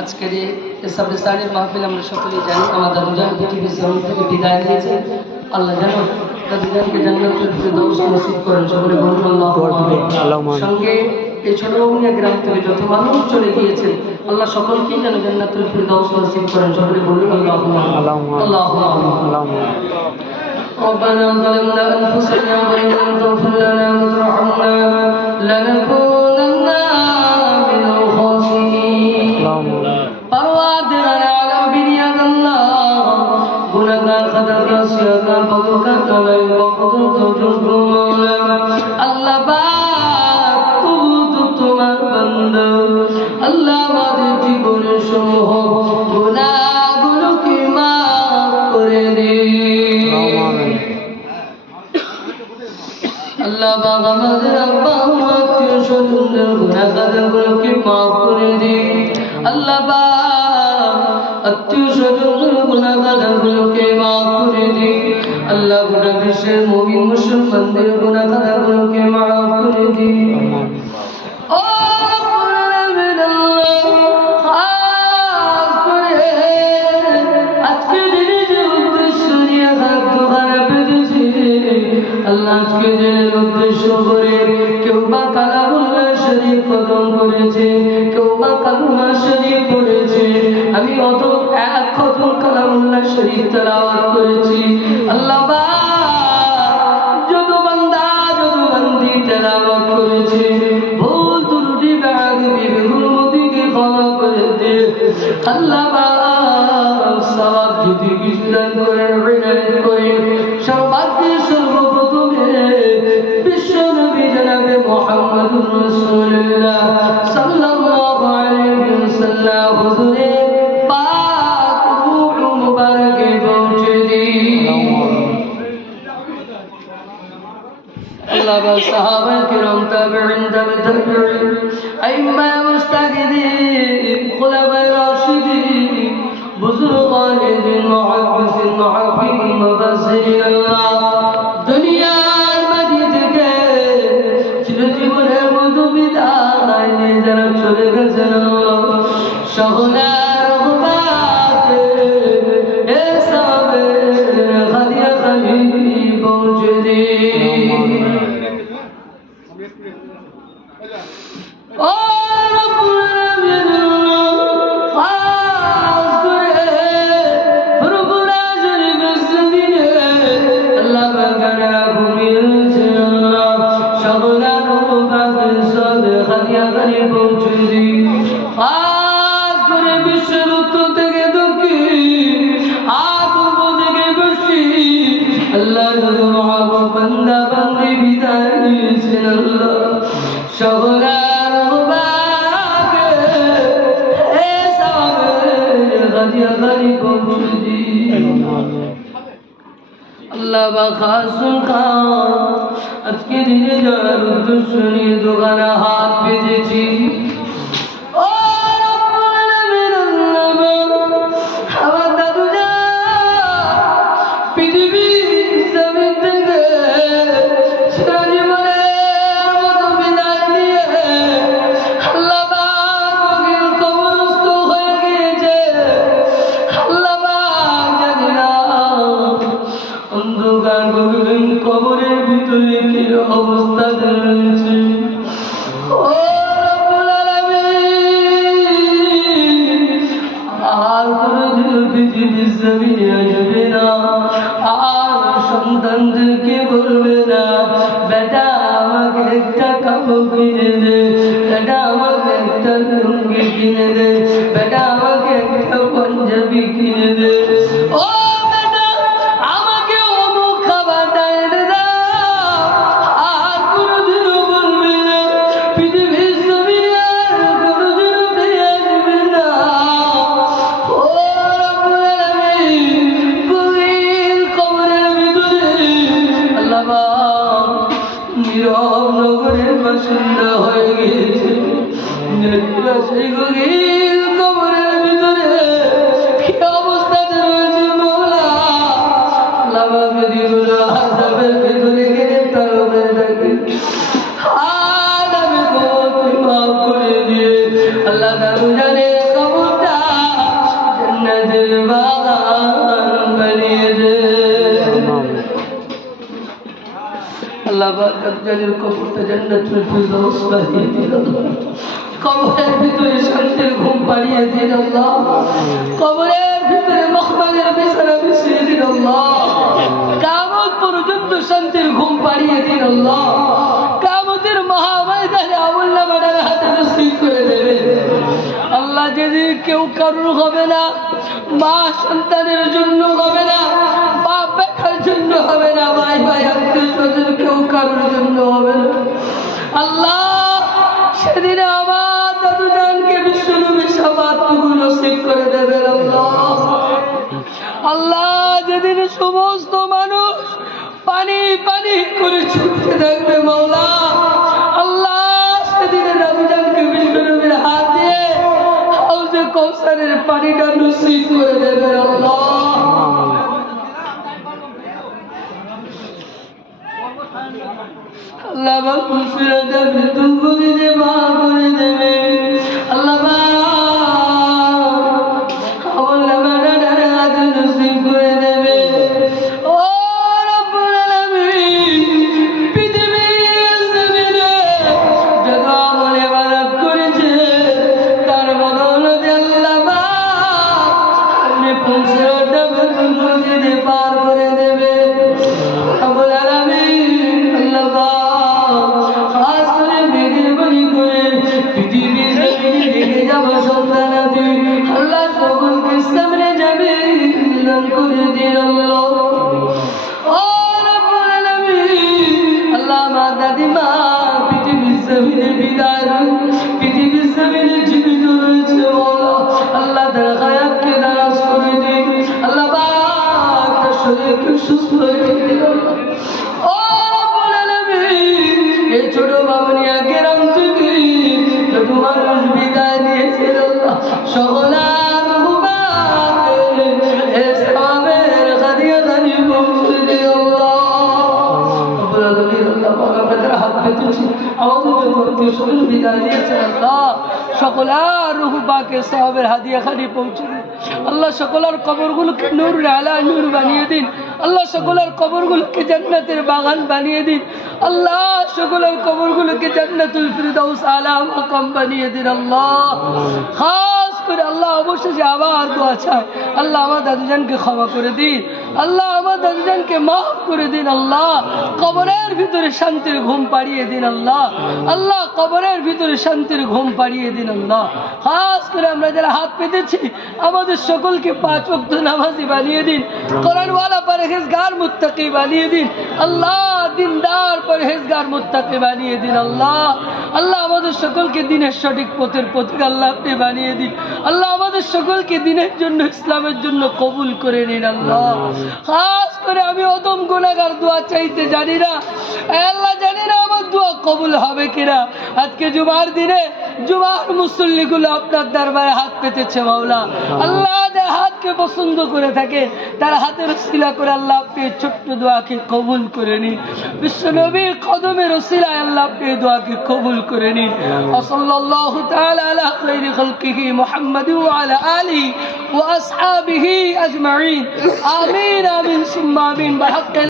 আজকের এই সাবরিস্তানের মাহফিল আমরা সকলেই জানি আমার দাদুজান পৃথিবীর জমিন থেকে বিদায় নিয়েছে। আল্লাহ যেন দাদুজানকে জান্নাতুল ফিরদাউস নসিব করেন, সকলে বলুন আল্লাহুম্মা। সঙ্গে এই ছোটবাবুনিয়া গ্রাম থেকে যত মানুষ চলে গিয়েছেন আল্লাহ সকলকেই যেন জান্নাতুল ফিরদাউস নসিব করেন, সকলে বলুন আল্লাহুম্মা আল্লাহুম্মা। ربنا ظلمنا أنفسنا وإن لم تغفر لنا وترحمنا لنكونن من الخاسرين परवादिगार आलम बिनियाद अल्लाह गुनाहगार खताकार सियाकार बदकार नालायक बदर तौजो मौला अल्लाह पाक तू तुम्हार बंदा अल्लाह আমাদের জীবনের সমূহ গুনাহগুলোকে মাফ করে দিন আল্লাহ পাক আমাদের আব্বা আম্মা আত্মীয় স্বজনদের গুনাহগুলোকে মাফ করে দিন আল্লাহ পাক আত্মীয় স্বজনদের গুনাহগুলোকে মাফ করে দিন আল্লাহ গোটা বিশ্বের মুমিন মুসলমানদের গুনাহগুলোকে মাফ করে দিন ও রব্বুল আলামিন আল্লাহ করে আজকে দিনে যে উদ্দেশ্য নিয়ে হাত দোকানে পেতেছি আল্লাহ আজকে দিনের উদ্দেশ্য করে কেউ বা কালামুল্লাহ শরীফ খতম করেছে, কেউ বা কালমা শরীফ পড়েছে, আমি অত এক খতম কালামুল্লাহ শরীফ তেলাওয়াত করেছি আল্লাহ পাক যত বান্দা যত বান্দি তেলাওয়াত করেছে ভুল ত্রুটি বেয়াদবি বেহুরমতিকে ক্ষমা করে দে আল্লাহ পাক সওয়াব যদি কিছু দান করেন ইনায়াত করেন সর্বাগ্রে সর্বপ্রথমে বিশ্ব নবী জনাবে মুহাম্মদুর রাসূলুল্লাহ সাল্লাল্লাহু আলাইহি ওয়াসাল্লাম হুজুরের পাক রূহ মুবারকে পৌঁছে দিন আল্লাহ পাক সাহাবায়ে কিরাম তাবিঈন তাবিঈন আইম্মা মুস্তাহিদিন খুলাফায়ে রাশিদিন বুজুর্গান দিন মুহাদ্দিসিন মুহাফিজিন মুফাসসিরিন আল্লাহ দুনিয়ার মাটি থেকে চিরজীবনের মতো বিদায় নিয়ে যারা চলে গেছেন সকলের রহমতে এ সাবের খালিয়া খালি পৌঁছে দিন ও রব্বুল আলামিন খাস করে ফুরফুরা শরীফের জমিনে আল্লাহ বাগানা ঘুমিয়েছে আল্লাহ সকলের রহমতে সবে খালিয়া খালি পৌঁছে দিন খাস করে বিশ্বের উত্তর থেকে দক্ষিণ পূর্ব থেকে পশ্চিম আল্লাহ যত মহাবত বান্দা বান্দি বিদায় নিয়েছেন আল্লাহ সকলের রহমতে এ সাবের খালিয়া খালি পৌঁছে দিন আল্লাহ পাক খাসুল খান আজকে দিনে যার উদ্দেশ্য নিয়ে দোকানে হাত পেতেছি ও রব্বুল আলামিন আমার দাদুজান পৃথিবীর জমিন থেকে চিরজীবনের মতো বিদায় নিয়ে আল্লাহ পাক কবরস্থ হয়ে গিয়েছে আল্লাহ পাক জানি না অন্ধকার গভীর কবরের ভিতরে কি অবস্থা রয়েছে ও রব্বুল আলামিন আর কোনদিন পৃথিবীর জমিনে আসবে না আর সন্তানদেরকে বলবে না বেটা আমাকে একটা কাপড় কিনে দে, বেটা আমাকে একটা লুঙ্গি কিনে দে, বেটা আমাকে একটা পাঞ্জাবি কিনে দে, ও নীরব নগরের বাসিন্দা হয়ে গিয়েছে সেই গভীর কবরের ভিতরে কি অবস্থা আল্লাহ জানের কবরটা জান্নাতুল ফিরদাউস বানিয়ে দিন আল্লাহ। কবরের ভিতরে শান্তির ঘুম পাড়িয়ে দিন আল্লাহ। কবরের ভিতরে মখমালের বিছানা বিছিয়ে দিন আল্লাহ। কিয়ামত পর্যন্ত শান্তির ঘুম পাড়িয়ে দিন আল্লাহ। কিয়ামতের মহাময়দানে আমলনামাটার হাতে নসিব করে দেবে আল্লাহ। যেদিন কেউ কারুর হবে না, মা সন্তানের জন্য হবে না, বাপ বেটার জন্য হবে না, ভাই ভাই আত্মীয় স্বজন কেউ কারুর জন্য হবে না আল্লাহ। সেদিনে আমার দাদু জানকে বিশ্বনবীর শাফাআতটুকু নসিব করে দেবেন আল্লাহ। আল্লাহ যেদিন সমস্ত মানুষ পানি পানি করে ছুটতে থাকবে মাওলা, আল্লাহ সেদিনে দাদু জানকে বিশ্বনবীর হাত দিয়ে হাউজে কৌসারের পানিটা নসিব করে দেবেন আল্লাহ। আল্লাহ মাগফিরাতাম বিতুম করে দে, মাফ করে দেবে আল্লাহ। আমলনামাটার হাতে নসিব করে দেবে ও রব্বুল আলামিন। পৃথিবীর জমিনে যত আমল ইবাদত করেছে তার বদৌলতে আল্লাহ আপনি 15টা বেতন মসজিদে পার করে দেবে রব্বুল আলামিন। আল্লাহ খাস করে মেহেরবানি করে পৃথিবীর জমিনে রেখে যাবো সন্তানাদি আল্লাহ সকলকে সামনে যাবে দান করে দিন আল্লাহ। ও রব্বুল আলামিন আল্লাহ আমার দাদিমা পৃথিবীর জমিনে বিদায়, পৃথিবীর জমিনে জীবিত রয়েছে মাওলা, আল্লাহ তার হায়াতকে দারাজ করে দিন আল্লাহ। তার শরীরকে সুস্থ রেখে দিন আল্লাহ। ও রব্বুল আলামিন এই ছোট বাবনিয়া গ্রাম থেকে যত মানুষ বিদায় নিয়েছিল আল্লাহ সকলের রুহবাকে ইসলামের হাদিয়া দানি পৌঁছে দিও আল্লাহ। রব্বুল আলামিন আল্লাহ পাক আমাদের হাত পেতেছি, আমাদের যত আত্মীয় স্বজন বিদায় দিয়েছে আল্লাহ সকলের রুহবাকে সওয়াবের হাদিয়া খানি পৌঁছে দিন আল্লাহ। সকলের কবরগুলোকে নূর আলা নূর বানিয়ে দিন আল্লাহ। সকলের কবরগুলোকে জান্নাতের বাগান বানিয়ে দিন আল্লাহ। সকলের কবরগুলোকে জান্নাতুল ফিরদাউস আলা মাকাম বানিয়ে দিন আল্লাহ। খাস করে আল্লাহ অবশেষে আবার দোয়া চাই আল্লাহ আমার দাদুজানকে ক্ষমা করে দিন আল্লাহ। আমার দাদুজানকে মাফ করে দিন আল্লাহ। কবরের ভিতরে শান্তির ঘুম পাড়িয়ে দিন আল্লাহ। আল্লাহ কবরের ভিতরে শান্তির ঘুম পাড়িয়ে দিন আল্লাহ। খাস করে আমরা যারা হাত পেতেছি আমাদের সকলকে 5 ওয়াক্ত নামাজি বানিয়ে দিন, কোরআনওয়ালা পরহেজগার মুত্তাকি বানিয়ে দিন আল্লাহ। দিনদার পরহেজগার মুত্তাকি বানিয়ে দিন আল্লাহ। আল্লাহ আমাদের সকলকে দিনের সঠিক পথের পথিক আল্লাহ আপনি বানিয়ে দিন আল্লাহ। আমাদের সকলকে দিনের জন্য ইসলামের জন্য কবুল করে নিন আল্লাহ। খাস করে আমি অদম গুনাহগার দোয়া চাইতে জানি না আল্লাহ, জানি না আমার দোয়া কবুল হবে কিনা। আজকে জুমার দিনে জুমার মুসল্লিগুলো আপনার দরবারে হাত পেতেছে মাওলা, আল্লাহ যার হাতকে পছন্দ করে থাকে তার হাতের উসিলা করে আল্লাহ আপনি ছোট্ট দোয়াকে কবুল করে নিন। বিশ্ব নবীর কদমের উসিলায় আল্লাহ আপনি দোয়াকে কবুল করে নিন। সাল্লাল্লাহু তাআলা আলা খায়রি খালকিহি মুহাম্মাদ ওয়া আলা আলিহি ওয়া আসহাবিহি আজমাইন। আমিন আমিন সুম্মা আমিন।